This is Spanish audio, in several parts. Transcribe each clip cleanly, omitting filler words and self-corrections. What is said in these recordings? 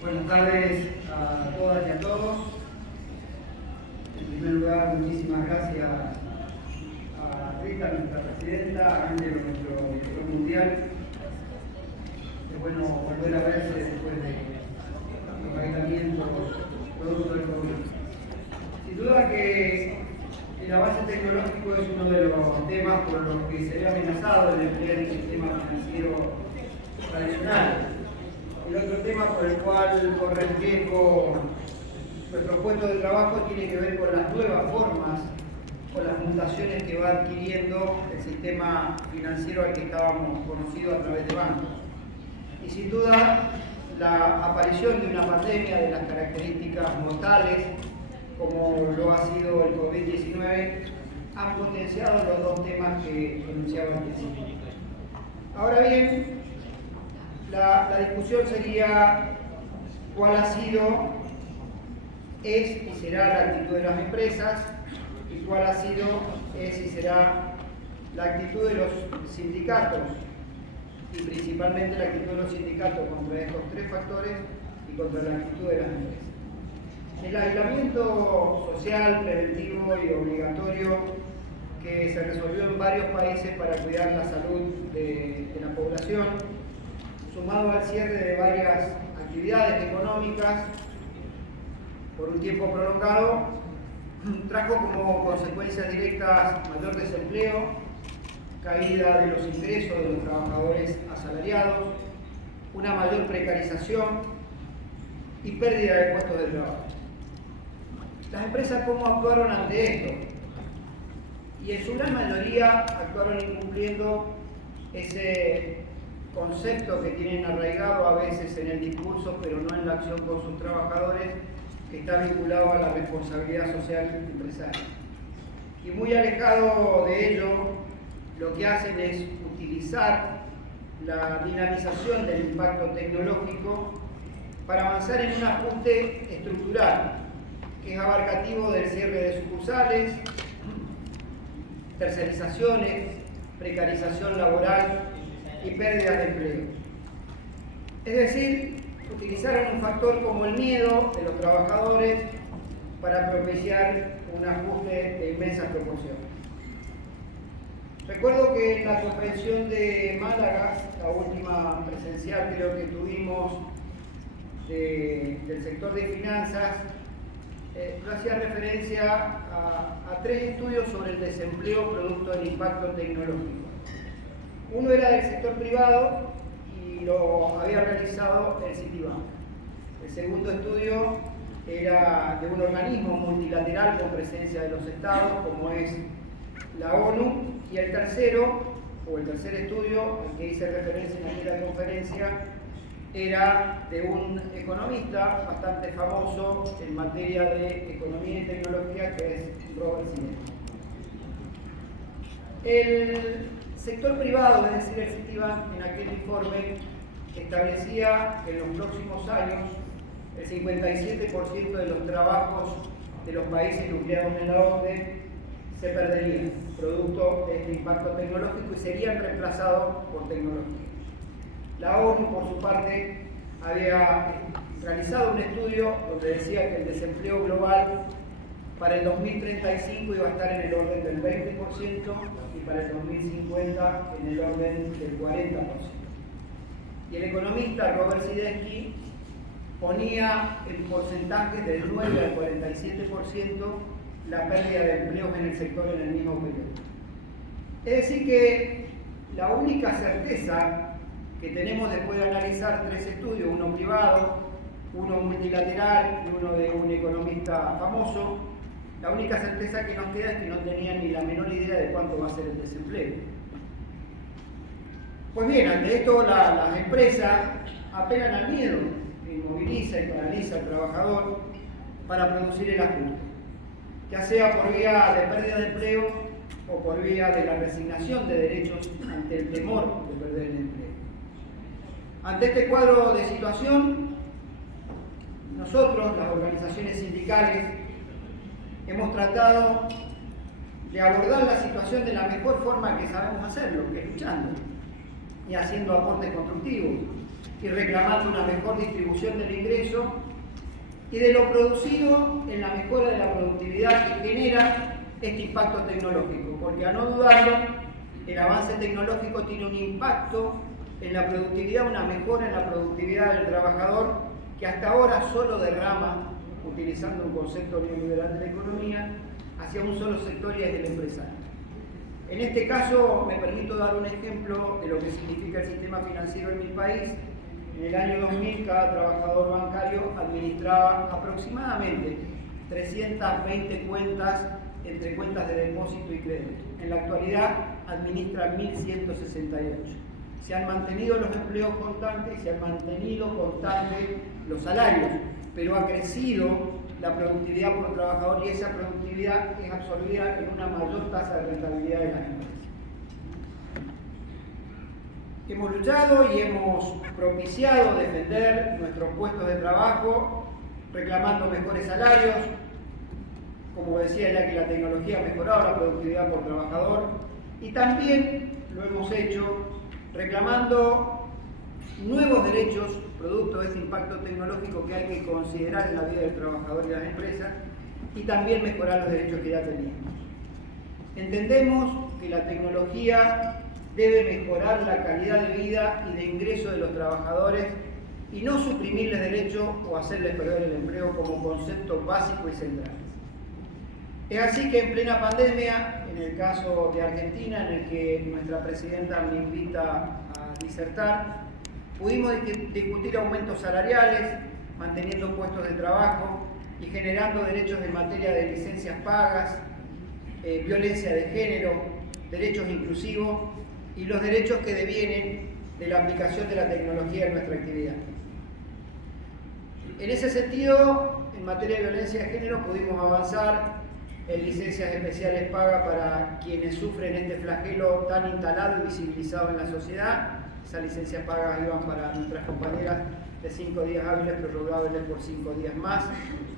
Buenas tardes a todas y a todos. En primer lugar, muchísimas gracias a Rita, nuestra presidenta, a Ángelo, nuestro director mundial. Es bueno volver a verse después de los aislamientos producto del COVID. Sin duda que el avance tecnológico es uno de los temas por los que se ve amenazado el empleo del sistema financiero tradicional. El otro tema por el cual corre el riesgo nuestro puesto de trabajo tiene que ver con las nuevas formas, con las mutaciones que va adquiriendo el sistema financiero al que estábamos conocidos a través de bancos. Y sin duda, la aparición de una pandemia de las características mortales, como lo ha sido el COVID-19, han potenciado los dos temas que enunciaba al principio. Ahora bien, la discusión sería cuál ha sido, es y será la actitud de las empresas y cuál ha sido, es y será la actitud de los sindicatos y principalmente la actitud de los sindicatos contra estos tres factores y contra la actitud de las empresas. El aislamiento social, preventivo y obligatorio que se resolvió en varios países para cuidar la salud de la población, sumado al cierre de varias actividades económicas por un tiempo prolongado, trajo como consecuencias directas mayor desempleo, caída de los ingresos de los trabajadores asalariados, una mayor precarización y pérdida de puestos de trabajo. Las empresas, ¿cómo actuaron ante esto? Y en su gran mayoría actuaron incumpliendo ese concepto que tienen arraigado a veces en el discurso, pero no en la acción con sus trabajadores, que está vinculado a la responsabilidad social empresaria. Y muy alejado de ello, lo que hacen es utilizar la dinamización del impacto tecnológico para avanzar en un ajuste estructural, que es abarcativo del cierre de sucursales, tercerizaciones, precarización laboral y pérdida de empleo. Es decir, utilizaron un factor como el miedo de los trabajadores para propiciar un ajuste de inmensas proporciones. Recuerdo que en la convención de Málaga, la última presencial creo que tuvimos del sector de finanzas, yo hacía referencia a tres estudios sobre el desempleo producto del impacto tecnológico. Uno era del sector privado y lo había realizado el Citibank. El segundo estudio era de un organismo multilateral con presencia de los estados, como es la ONU, y el tercer estudio, al que hice referencia en aquella conferencia, era de un economista bastante famoso en materia de economía y tecnología, que es Robert Cialdini. El sector privado, es decir, el Citibank, en aquel informe establecía que en los próximos años el 57% de los trabajos de los países nucleados en la OCDE se perderían, producto de este impacto tecnológico, y serían reemplazados por tecnología. La ONU, por su parte, había realizado un estudio donde decía que el desempleo global para el 2035 iba a estar en el orden del 20% y para el 2050 en el orden del 40%. Y el economista Robert Cialdini ponía en porcentajes del 9 al 47% la pérdida de empleos en el sector en el mismo periodo. Es decir que la única certeza que tenemos después de analizar tres estudios, uno privado, uno multilateral y uno de un economista famoso, la única certeza que nos queda es que no tenían ni la menor idea de cuánto va a ser el desempleo. Pues bien, ante esto las empresas apelan al miedo que inmoviliza y paraliza al trabajador para producir el ajuste, ya sea por vía de pérdida de empleo o por vía de la resignación de derechos ante el temor de perder el empleo. Ante este cuadro de situación, nosotros, las organizaciones sindicales, hemos tratado de abordar la situación de la mejor forma que sabemos hacerlo, que es luchando y haciendo aportes constructivos. y reclamando una mejor distribución del ingreso y de lo producido en la mejora de la productividad que genera este impacto tecnológico, porque a no dudarlo, el avance tecnológico tiene un impacto en la productividad, una mejora en la productividad del trabajador que hasta ahora solo derrama, utilizando un concepto neoliberal de la economía, hacia un solo sector y es del empresario. En este caso, me permito dar un ejemplo de lo que significa el sistema financiero en mi país. En el año 2000, cada trabajador bancario administraba aproximadamente 320 cuentas entre cuentas de depósito y crédito. En la actualidad, administra 1.168. Se han mantenido los empleos constantes y se han mantenido constantes los salarios, pero ha crecido la productividad por trabajador y esa productividad es absorbida en una mayor tasa de rentabilidad de las empresas. Hemos luchado y hemos propiciado defender nuestros puestos de trabajo, reclamando mejores salarios, como decía, ya que la tecnología ha mejorado la productividad por trabajador, y también lo hemos hecho reclamando nuevos derechos producto de ese impacto tecnológico que hay que considerar en la vida del trabajador y las empresas, y también mejorar los derechos que ya teníamos. Entendemos que la tecnología debe mejorar la calidad de vida y de ingreso de los trabajadores y no suprimirles derechos o hacerles perder el empleo como concepto básico y central. Es así que en plena pandemia, en el caso de Argentina, en el que nuestra presidenta me invita a disertar, pudimos discutir aumentos salariales, manteniendo puestos de trabajo y generando derechos en materia de licencias pagas, violencia de género, derechos inclusivos y los derechos que devienen de la aplicación de la tecnología en nuestra actividad. En ese sentido, en materia de violencia de género pudimos avanzar en licencias especiales pagas para quienes sufren este flagelo tan instalado y visibilizado en la sociedad. Esas licencias pagas iban para nuestras compañeras de 5 días hábiles prorrogables por 5 días más,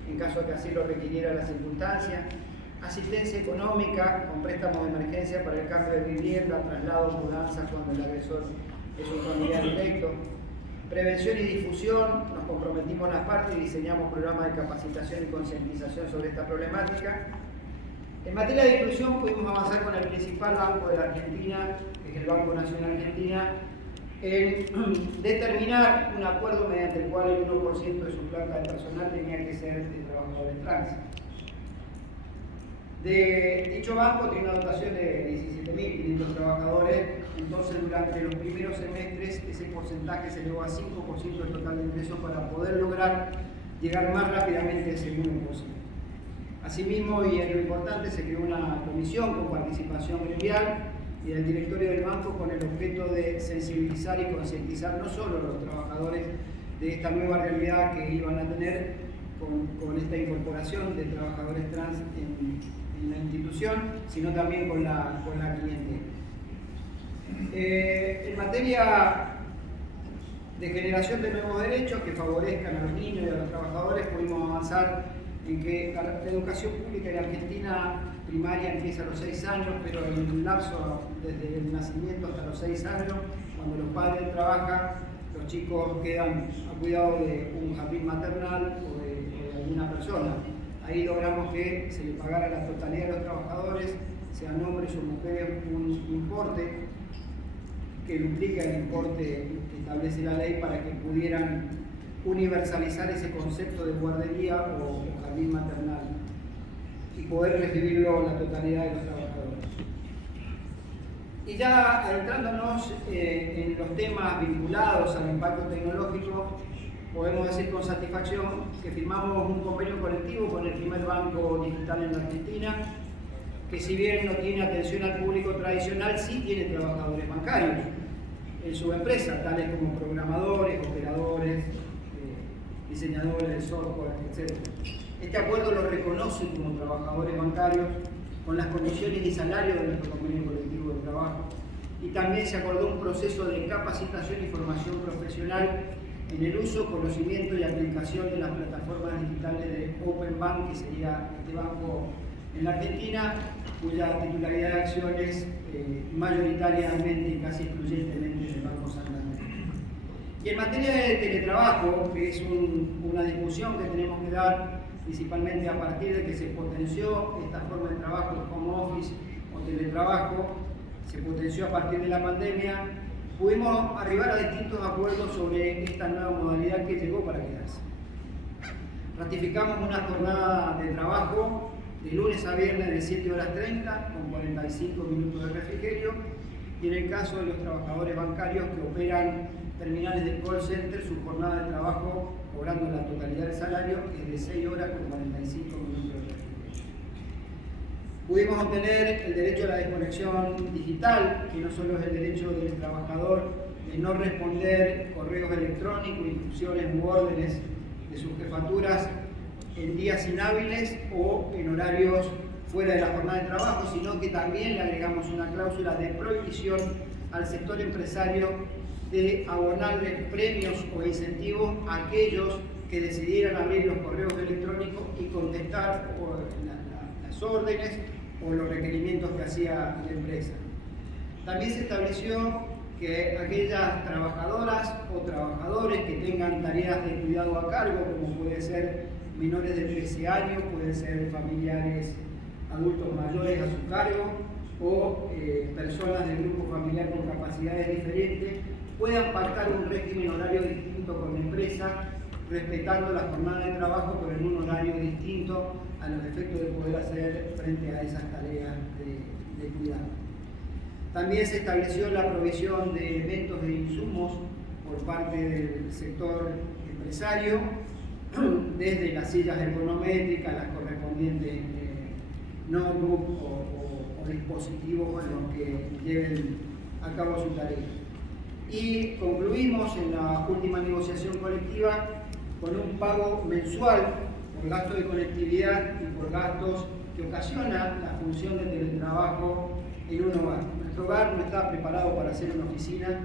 en caso de que así lo requiriera la circunstancia. Asistencia económica con préstamos de emergencia para el cambio de vivienda, traslado, mudanza cuando el agresor es un familiar directo. Prevención y difusión, nos comprometimos las partes y diseñamos programas de capacitación y concientización sobre esta problemática. En materia de inclusión pudimos avanzar con el principal banco de la Argentina, que es el Banco Nación Argentina, en determinar un acuerdo mediante el cual el 1% de su planta de personal tenía que ser de trabajadores trans. De dicho banco tiene una dotación de 17.500 trabajadores, entonces durante los primeros semestres ese porcentaje se elevó a 5% del total de ingresos para poder lograr llegar más rápidamente a ese 1%. Asimismo, y es lo importante, se creó una comisión con participación gremial y del directorio del banco con el objeto de sensibilizar y concientizar no solo a los trabajadores de esta nueva realidad que iban a tener con esta incorporación de trabajadores trans en la institución, sino también con la clientela. En materia de generación de nuevos derechos que favorezcan a los niños y a los trabajadores, pudimos avanzar en que la educación pública en Argentina primaria empieza a los 6 años, pero en el lapso desde el nacimiento hasta los 6 años, cuando los padres trabajan, los chicos quedan a cuidado de un jardín maternal o de alguna persona. Ahí logramos que se le pagara la totalidad de los trabajadores, sean hombres o mujeres, un importe que duplica el importe que establece la ley para que pudieran universalizar ese concepto de guardería o jardín maternal y poder recibirlo la totalidad de los trabajadores. Y ya adentrándonos en los temas vinculados al impacto tecnológico, podemos decir con satisfacción que firmamos un convenio colectivo con el primer banco digital en la Argentina, que si bien no tiene atención al público tradicional, sí tiene trabajadores bancarios en su empresa, tales como programadores, operadores, diseñadores de software, etc. Este acuerdo los reconoce como trabajadores bancarios con las condiciones y salarios de nuestro convenio colectivo de trabajo. Y también se acordó un proceso de capacitación y formación profesional en el uso, conocimiento y aplicación de las plataformas digitales de Open Bank, que sería este banco en la Argentina, cuya titularidad de acciones mayoritariamente y casi excluyentemente del Banco Santander. Y en materia de teletrabajo, que es una discusión que tenemos que dar principalmente a partir de que se potenció esta forma de trabajo, el home office o teletrabajo, se potenció a partir de la pandemia, pudimos arribar a distintos acuerdos sobre esta nueva modalidad que llegó para quedarse. Ratificamos una jornada de trabajo de lunes a viernes de 7:30 con 45 minutos de refrigerio, y en el caso de los trabajadores bancarios que operan terminales de call center, su jornada de trabajo, cobrando la totalidad del salario, es de 6 horas con 45 minutos de refrigerio. Pudimos obtener el derecho a la desconexión digital, que no solo es el derecho del trabajador de no responder correos electrónicos, instrucciones u órdenes de sus jefaturas en días inhábiles o en horarios fuera de la jornada de trabajo, sino que también le agregamos una cláusula de prohibición al sector empresario de abonarles premios o incentivos a aquellos que decidieran abrir los correos electrónicos y contestar las órdenes o los requerimientos que hacía la empresa. También se estableció que aquellas trabajadoras o trabajadores que tengan tareas de cuidado a cargo, como puede ser menores de 13 años, pueden ser familiares adultos mayores a su cargo o personas del grupo familiar con capacidades diferentes, puedan pactar un régimen horario distinto con la empresa, respetando la jornada de trabajo, pero en un horario distinto a los efectos de poder hacer frente a esas tareas de cuidado. También se estableció la provisión de elementos de insumos por parte del sector empresario, desde las sillas ergonométricas, las correspondientes notebook o dispositivos con los que lleven a cabo su tarea. Y concluimos en la última negociación colectiva con un pago mensual por gastos de conectividad y por gastos que ocasiona la función de teletrabajo en un hogar. Nuestro hogar no está preparado para ser una oficina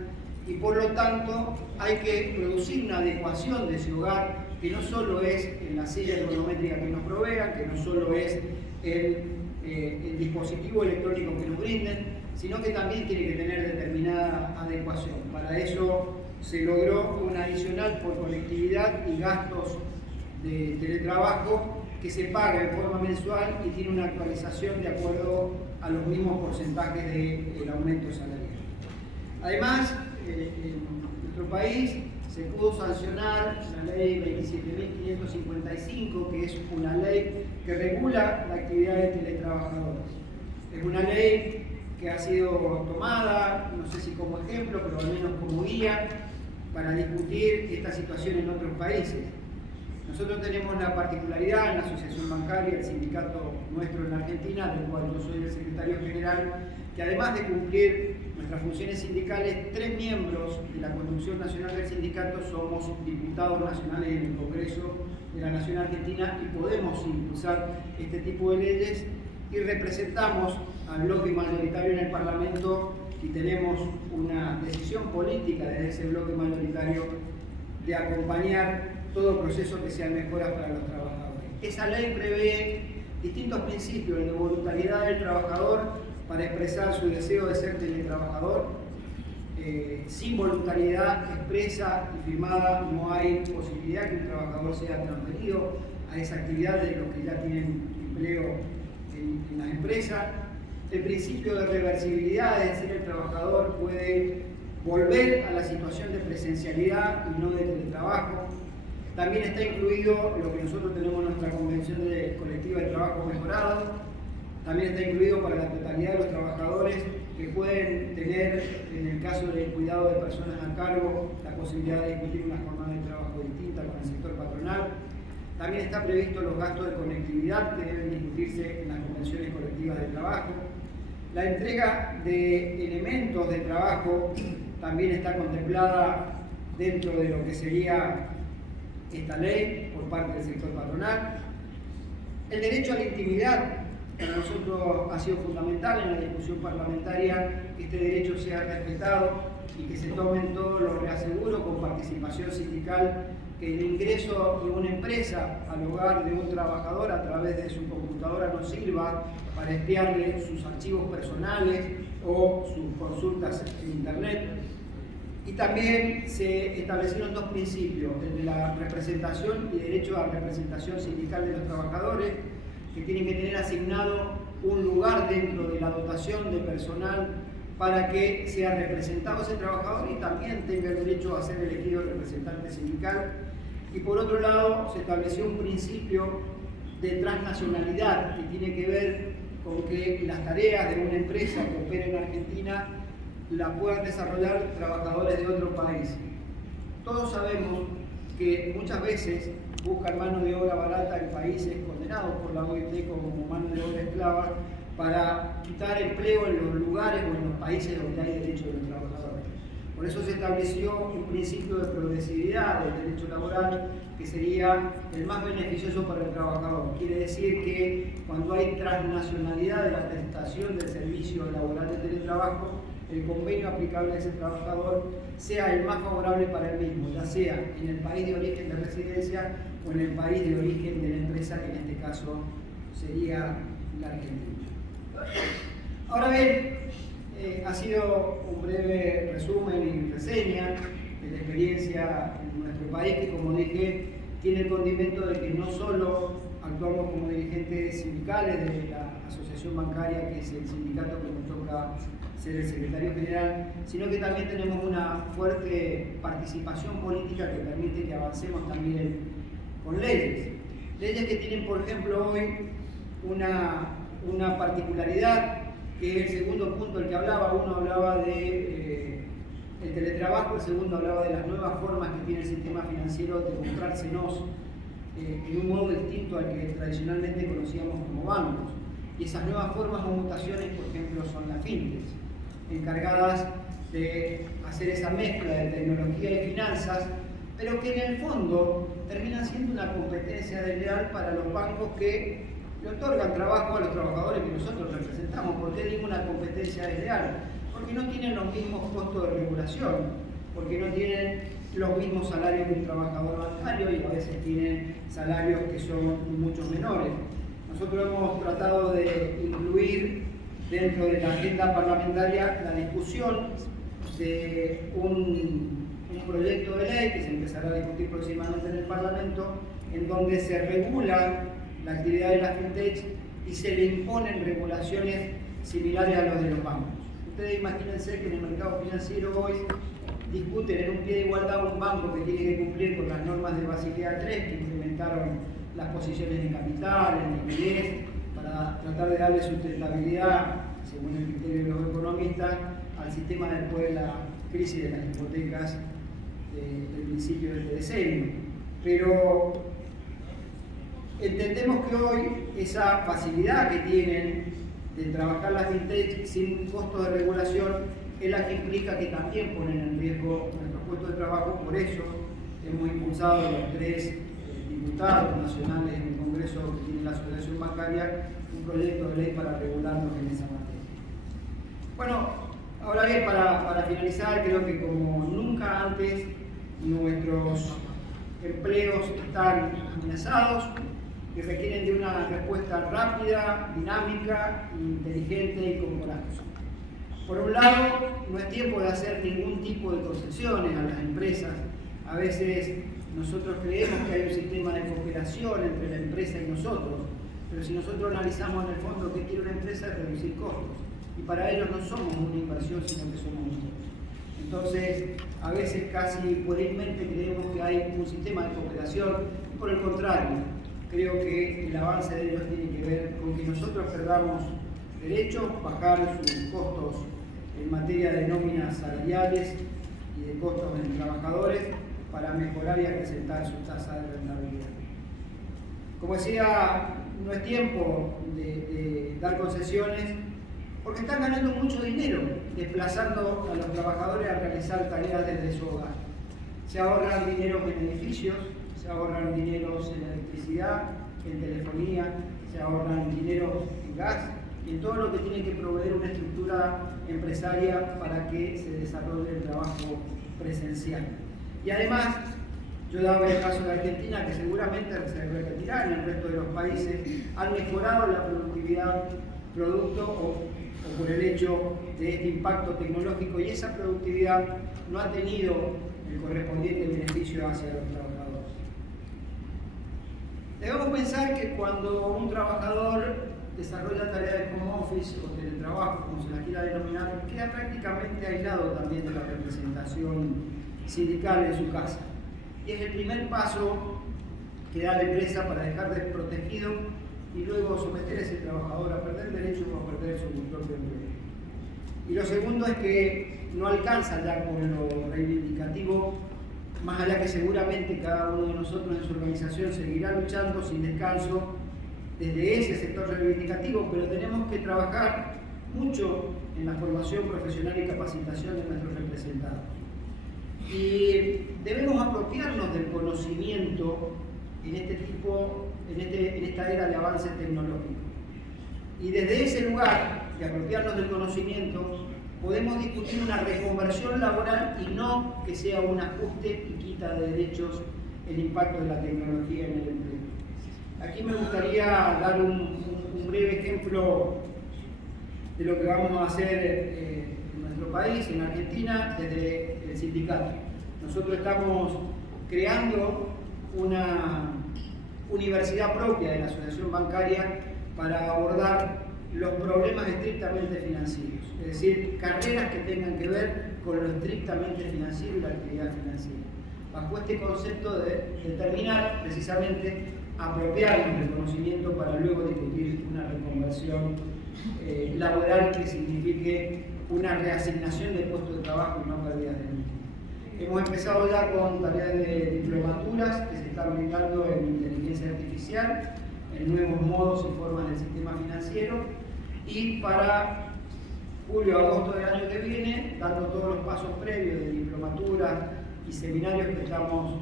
y por lo tanto hay que producir una adecuación de ese hogar, que no solo es en la silla ergonométrica que nos provean, que no solo es el dispositivo electrónico que nos brinden, sino que también tiene que tener determinada adecuación. Para eso se logró un adicional por conectividad y gastos de teletrabajo que se paga en forma mensual y tiene una actualización de acuerdo a los mismos porcentajes del aumento salarial. Además, en nuestro país se pudo sancionar la ley 27.555, que es una ley que regula la actividad de teletrabajadores. Es una ley que ha sido tomada, no sé si como ejemplo, pero al menos como guía, para discutir esta situación en otros países. Nosotros tenemos la particularidad en la Asociación Bancaria, el sindicato nuestro en Argentina, del cual yo soy el secretario general, que además de cumplir nuestras funciones sindicales, 3 miembros de la conducción nacional del sindicato somos diputados nacionales en el Congreso de la Nación Argentina y podemos impulsar este tipo de leyes y representamos al bloque mayoritario en el Parlamento y tenemos una decisión política desde ese bloque mayoritario de acompañar todo proceso que sea mejoras para los trabajadores. Esa ley prevé distintos principios, el de voluntariedad del trabajador para expresar su deseo de ser teletrabajador. Sin voluntariedad expresa y firmada no hay posibilidad que un trabajador sea transferido a esa actividad de los que ya tienen empleo en las empresas. El principio de reversibilidad, es decir, el trabajador puede volver a la situación de presencialidad y no de teletrabajo. También está incluido lo que nosotros tenemos en nuestra convención colectiva de trabajo mejorado. También está incluido para la totalidad de los trabajadores que pueden tener, en el caso del cuidado de personas a cargo, la posibilidad de discutir una jornada de trabajo distinta con el sector patronal. También está previsto los gastos de conectividad que deben discutirse en las convenciones colectivas de trabajo. La entrega de elementos de trabajo también está contemplada dentro de lo que sería esta ley por parte del sector patronal. El derecho a la intimidad para nosotros ha sido fundamental en la discusión parlamentaria, que este derecho sea respetado y que se tomen todos los reaseguros con participación sindical, que el ingreso de una empresa al hogar de un trabajador a través de su computadora no sirva para espiarle sus archivos personales o sus consultas en internet. Y también se establecieron dos principios, el de la representación y derecho a representación sindical de los trabajadores, que tienen que tener asignado un lugar dentro de la dotación de personal para que sea representado ese trabajador y también tenga el derecho a ser elegido representante sindical. Y por otro lado, se estableció un principio de transnacionalidad que tiene que ver con que las tareas de una empresa que opera en Argentina la puedan desarrollar trabajadores de otro país. Todos sabemos que muchas veces buscan mano de obra barata en países condenados por la OIT como mano de obra esclava para quitar empleo en los lugares o en los países donde hay derecho de los trabajadores. Por eso se estableció un principio de progresividad del derecho laboral que sería el más beneficioso para el trabajador. Quiere decir que cuando hay transnacionalidad de la prestación del servicio laboral de teletrabajo, el convenio aplicable a ese trabajador sea el más favorable para él mismo, ya sea en el país de origen de residencia o en el país de origen de la empresa, que en este caso sería la Argentina. Ahora bien, ha sido un breve resumen y reseña de la experiencia en nuestro país, que como dije, tiene el condimento de que no solo actuamos como dirigentes sindicales de la asociación bancaria, que es el sindicato que nos toca ser el secretario general, sino que también tenemos una fuerte participación política que permite que avancemos también con leyes. Leyes que tienen, por ejemplo, hoy una particularidad, que es el segundo punto del que hablaba. Uno hablaba de el teletrabajo, el segundo hablaba de las nuevas formas que tiene el sistema financiero de mostrársenos en un modo distinto al que tradicionalmente conocíamos como bancos. Y esas nuevas formas o mutaciones, por ejemplo, son las fintechs, encargadas de hacer esa mezcla de tecnología y finanzas, pero que en el fondo terminan siendo una competencia desleal para los bancos que le otorgan trabajo a los trabajadores que nosotros representamos. ¿Por qué digo una competencia desleal? Porque no tienen los mismos costos de regulación, porque no tienen los mismos salarios de un trabajador bancario y a veces tienen salarios que son mucho menores. Nosotros hemos tratado de incluir dentro de la agenda parlamentaria la discusión de un proyecto de ley que se empezará a discutir próximamente en el Parlamento, en donde se regula la actividad de las fintech y se le imponen regulaciones similares a los de los bancos. Ustedes imagínense que en el mercado financiero hoy discuten en un pie de igualdad un banco que tiene que cumplir con las normas de Basilea III, que implementaron las posiciones de capital, el liquidez, para tratar de darle sustentabilidad, según el criterio de los economistas, al sistema después de la crisis de las hipotecas del principio de este decenio. Pero entendemos que hoy esa facilidad que tienen de trabajar las fintech sin costo de regulación es la que implica que también ponen en riesgo nuestros puestos de trabajo. Por eso hemos impulsado los 3 diputados nacionales en el Congreso que tiene la Asociación Bancaria un proyecto de ley para regularnos en esa materia. Bueno, ahora bien, para finalizar, creo que como nunca antes nuestros empleos están amenazados y requieren de una respuesta rápida, dinámica, inteligente y con coraje. Por un lado, no es tiempo de hacer ningún tipo de concesiones a las empresas. A veces nosotros creemos que hay un sistema de cooperación entre la empresa y nosotros, pero si nosotros analizamos en el fondo qué quiere una empresa es reducir costos. Y para ellos no somos una inversión, sino que somos un costo. Entonces, a veces casi puerilmente creemos que hay un sistema de cooperación. Por el contrario, creo que el avance de ellos tiene que ver con que nosotros perdamos derechos, bajar sus costos en materia de nóminas salariales y de costos en trabajadores para mejorar y acrecentar su tasa de rentabilidad. Como decía, no es tiempo de dar concesiones porque están ganando mucho dinero desplazando a los trabajadores a realizar tareas desde su hogar. Se ahorran dinero en edificios, se ahorran dineros en electricidad, en telefonía, se ahorran dinero en gas y en todo lo que tiene que proveer una estructura empresaria para que se desarrolle el trabajo presencial. Y además, yo daba el caso de Argentina, que seguramente se repetirá en el resto de los países, han mejorado la productividad producto o o por el hecho de este impacto tecnológico, y esa productividad no ha tenido el correspondiente beneficio hacia los trabajadores. Debemos pensar que cuando un trabajador desarrolla tareas de home office o teletrabajo, como se la quiera denominar, queda prácticamente aislado también de la representación sindical en su casa. Y es el primer paso que da la empresa para dejar desprotegido y luego someter a ese trabajador a perder derechos o a perder su propio empleo. Y lo segundo es que no alcanza ya con lo reivindicativo, más allá que seguramente cada uno de nosotros en su organización seguirá luchando sin descanso desde ese sector reivindicativo, pero tenemos que trabajar mucho en la formación profesional y capacitación de nuestros representados. Y debemos apropiarnos del conocimiento en esta era de avance tecnológico. Y desde ese lugar de apropiarnos del conocimiento, podemos discutir una reconversión laboral y no que sea un ajuste y quita de derechos el impacto de la tecnología en el empleo. Aquí me gustaría dar un breve ejemplo de lo que vamos a hacer en nuestro país, en Argentina, desde el sindicato. Nosotros estamos creando una universidad propia de la asociación bancaria para abordar los problemas estrictamente financieros, es decir, carreras que tengan que ver con lo estrictamente financiero y la actividad financiera, bajo este concepto de determinar precisamente apropiarnos del conocimiento para luego discutir una reconversión laboral que signifique una reasignación de puestos de trabajo y no pérdidas de tiempo. Hemos empezado ya con tareas de diplomaturas que se están brindando en inteligencia artificial, en nuevos modos y formas del sistema financiero, y para julio o agosto del año que viene, dando todos los pasos previos de diplomaturas y seminarios que estamos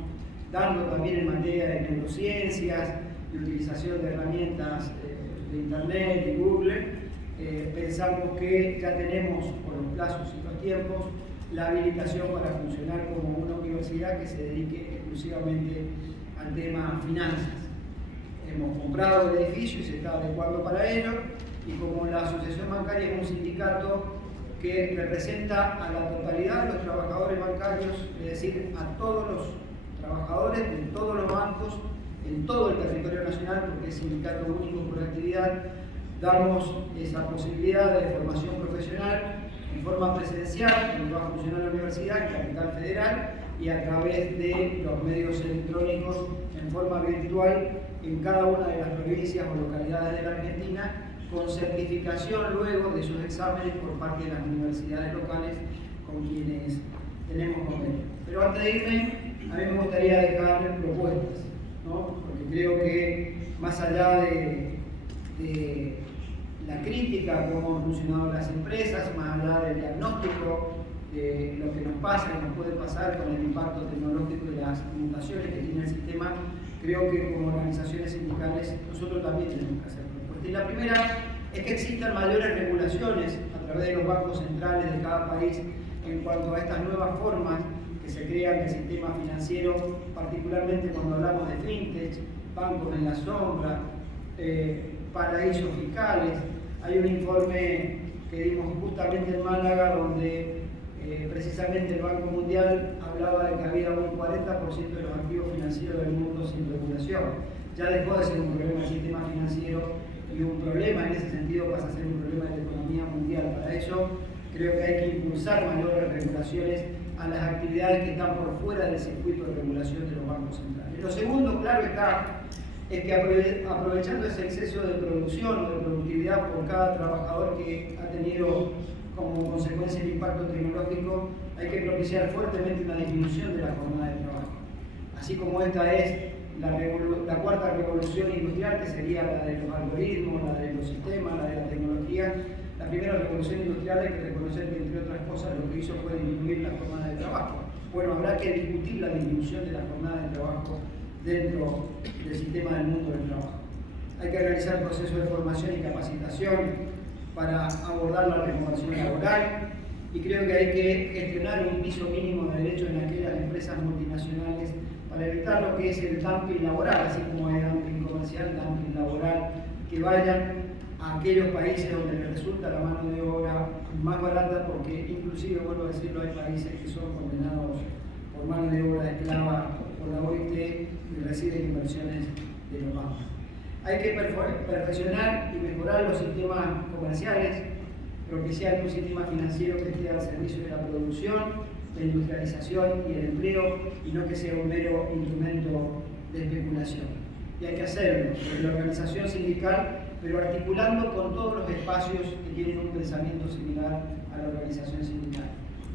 dando también en materia de neurociencias, de utilización de herramientas de Internet y Google. Pensamos que ya tenemos, por los plazos y los tiempos, la habilitación para funcionar como una universidad que se dedique exclusivamente al tema finanzas. Hemos comprado el edificio y se está adecuando para ello, y como la asociación bancaria es un sindicato que representa a la totalidad de los trabajadores bancarios, es decir, a todos los trabajadores de todos los bancos en todo el territorio nacional, porque es sindicato único por actividad, damos esa posibilidad de formación profesional en forma presencial, donde va a funcionar la universidad en Capital Federal, y a través de los medios electrónicos en forma virtual en cada una de las provincias o localidades de la Argentina, con certificación luego de sus exámenes por parte de las universidades locales con quienes tenemos convenio. Pero antes de irme, a mí me gustaría dejar propuestas, ¿no? Porque creo que más allá de la crítica a cómo han funcionado las empresas, más allá del diagnóstico de lo que nos pasa y nos puede pasar con el impacto tecnológico y las mutaciones que tiene el sistema, creo que como organizaciones sindicales nosotros también tenemos que hacer propuestas. Y la primera es que existan mayores regulaciones a través de los bancos centrales de cada país en cuanto a estas nuevas formas que se crean del sistema financiero, particularmente cuando hablamos de fintech, bancos en la sombra, paraísos fiscales. Hay un informe que dimos justamente en Málaga donde precisamente el Banco Mundial hablaba de que había un 40% de los activos financieros del mundo sin regulación. Ya dejó de ser un problema el sistema financiero, y un problema en ese sentido pasa a ser un problema de la economía mundial. Para eso creo que hay que impulsar mayores regulaciones a las actividades que están por fuera del circuito de regulación de los bancos centrales. Lo segundo, claro está, es que aprovechando ese exceso de producción o de productividad por cada trabajador que ha tenido como consecuencia el impacto tecnológico, hay que propiciar fuertemente una disminución de la jornada de trabajo. Así como esta es la cuarta revolución industrial, que sería la de los algoritmos, la de los sistemas, la de la tecnología. La primera revolución industrial hay que reconocer que, entre otras cosas, lo que hizo fue disminuir la jornada de trabajo. Bueno, habrá que discutir la disminución de la jornada de trabajo dentro del sistema del mundo del trabajo. Hay que realizar procesos de formación y capacitación para abordar la reconversión laboral, y creo que hay que gestionar un piso mínimo de derechos en aquellas empresas multinacionales para evitar lo que es el dumping laboral, así como hay dumping comercial, dumping laboral, que vayan a aquellos países donde les resulta la mano de obra más barata, porque inclusive, vuelvo a decirlo, hay países que son condenados por mano de obra esclava por la OIT y reciben inversiones de los bancos. Hay que perfeccionar y mejorar los sistemas comerciales, propiciar un sistema financiero que esté al servicio de la producción, la industrialización y el empleo, y no que sea un mero instrumento de especulación. Y hay que hacerlo desde la organización sindical, pero articulando con todos los espacios que tienen un pensamiento similar a la organización sindical.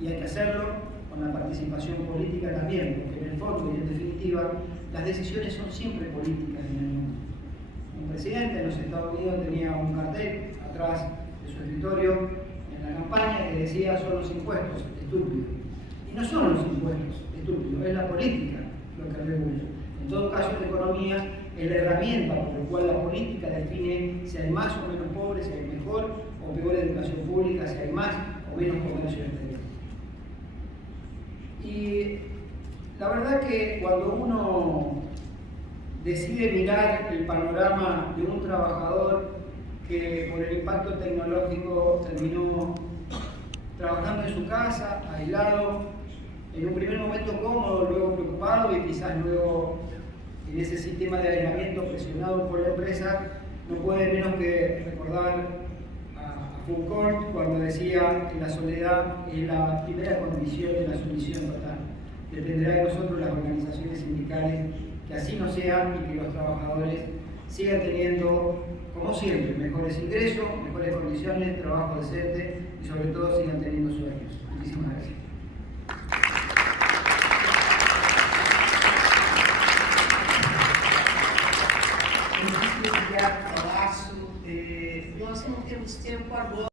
Y hay que hacerlo con la participación política también, porque en el fondo y en definitiva las decisiones son siempre políticas en el mundo. Un presidente en los Estados Unidos tenía un cartel atrás de su escritorio en la campaña que decía: son los impuestos, estúpidos. Y no son los impuestos, estúpidos, es la política lo que regula. En todo caso, la economía es la herramienta por la cual la política define si hay más o menos pobres, si hay mejor o peor educación pública, si hay más o menos comercio exterior. Y la verdad que cuando uno decide mirar el panorama de un trabajador que por el impacto tecnológico terminó trabajando en su casa, aislado, en un primer momento cómodo, luego preocupado y quizás luego en ese sistema de aislamiento presionado por la empresa, no puede menos que recordar a Foucault cuando decía que la soledad es la primera condición de la sumisión total. Dependerá de nosotros, las organizaciones sindicales, que así no sea y que los trabajadores sigan teniendo, como siempre, mejores ingresos, mejores condiciones, trabajo decente y sobre todo sigan teniendo sueños. Muchísimas gracias. Nós não temos tempo agora.